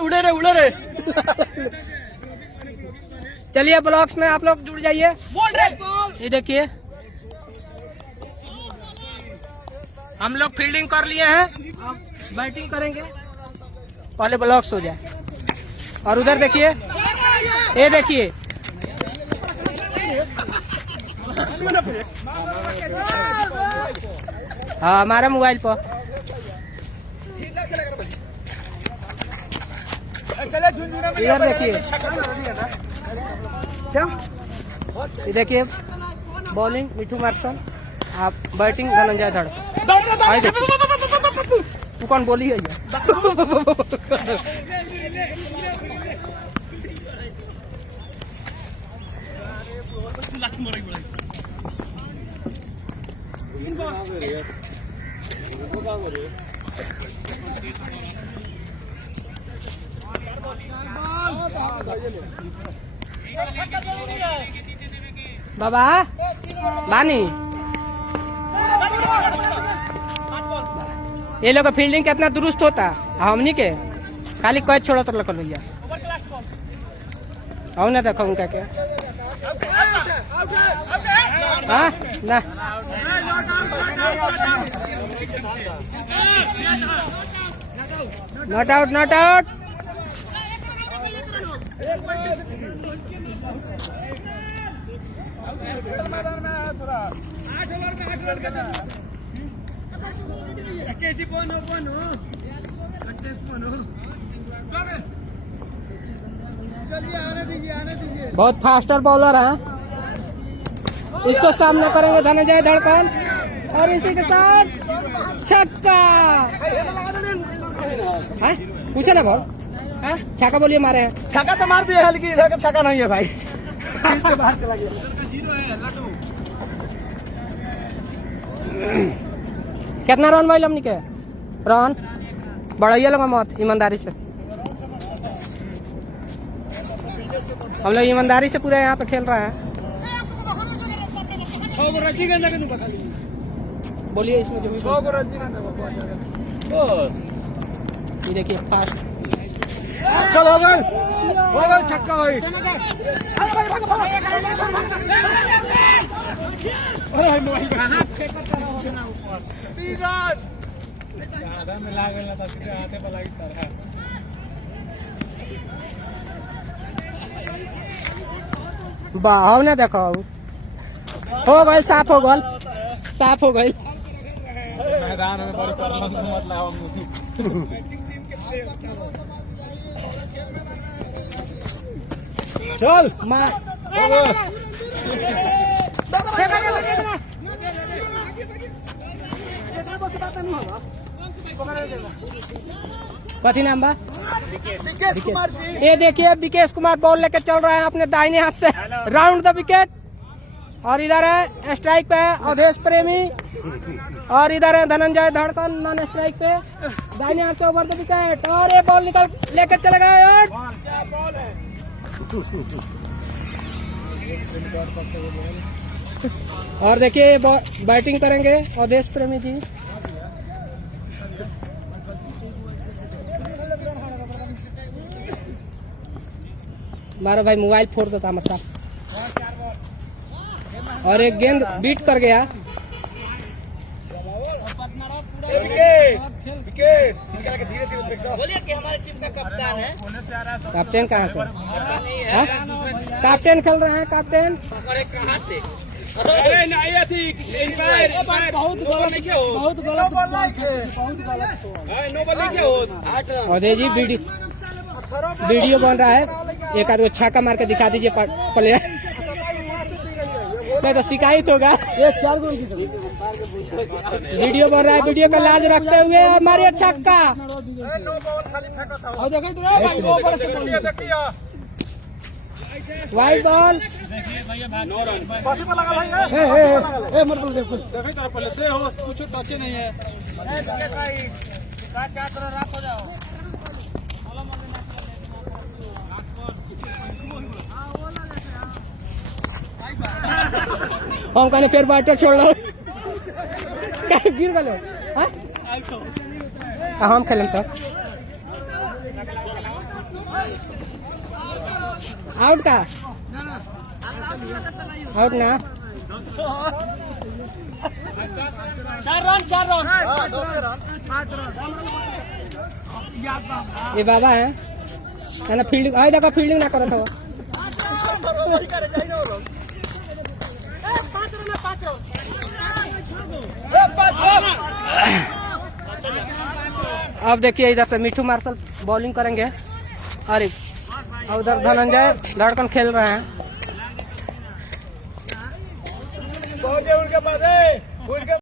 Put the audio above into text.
उड़े रे चलिए ब्लॉक्स में आप लोग जुड़ जाइए। ये देखिए हम लोग फील्डिंग कर लिए हैं, अब बैटिंग करेंगे, पहले ब्लॉक्स हो जाए। और उधर देखिए, ये देखिए हाँ हमारे मोबाइल पर इधर देखिए, ये देखिए बॉलिंग मिठू मार्शल, आप बैटिंग धनंजय धड़। तू कौन बोली है ये? बाबा बानी ये लोग फील्डिंग कितना दुरुस्त होता हमनी के खाली कैच छोड़ा तो लकल भैया आओ ना देखो उनका क्या हाँ ना नॉट आउट नॉट आउट। बहुत फास्टर बॉलर है, इसको सामना करेंगे धनंजय धड़कन और इसी के साथ छक्का है। पूछे ना बॉल छक्का बोलिए मारे हैं। छक्का तो मार दिए हल्की, इधर का छक्का नहीं है भाई। बाहर चला गया। कितना रन भाई हमनी के रन बढ़ाइए लगा मत, ईमानदारी से हम लोग ईमानदारी से पूरा यहाँ पे खेल रहे हैं। बोलिए इसमें जो ये देखिए फास्ट चल हो गए छक्का भाई। बाहर ना देखो हो गए, साफ हो गए, साफ हो गए। मैदान में चल कथी नाम बा? ये देखिए विकेश कुमार बॉल लेके चल रहे हैं अपने दाहिने हाथ से, राउंड द विकेट। और इधर है स्ट्राइक पे अवधेश प्रेमी और इधर है धनंजय धड़कन नॉन स्ट्राइक पे, दाहिने हाथ से ओवर द विकेट। और ये बॉल निकल लेकर चले गए और देखिए बैटिंग करेंगे अवधेश प्रेमी जी। हमारा भाई मोबाइल फोड़ देता हमारे साथ। और एक गेंद बीट कर गया। बोलिए कि हमारे टीम का कप्तान है। कैप्टन कहाँ से? कैप्टन खेल रहे हैं कैप्टन। कहाँ से? अरे नहीं थी बहुत गलत बहुत गलत अजय जी वीडियो बन रहा है, एक आदमी छक्का मार के दिखा दीजिए प्लेयर, नहीं तो शिकायत होगा। वीडियो बन रहा है, वीडियो का लाज रखते हुए हमारे छक्का। वाइड बॉल कुछ टचे नहीं है। हम कहने फिर बैटर छोड़ रहा हूँ। गिर गए हम खेलें तो आउट का आउट ना 4 रन 4 रन ये बाबा है ना फील्डिंग आई देखो फील्डिंग ना करो था अब देखिए इधर से मिठू मार्शल बॉलिंग करेंगे अरे उधर धनंजय लड़कन खेल रहे हैं उनके पास है उनके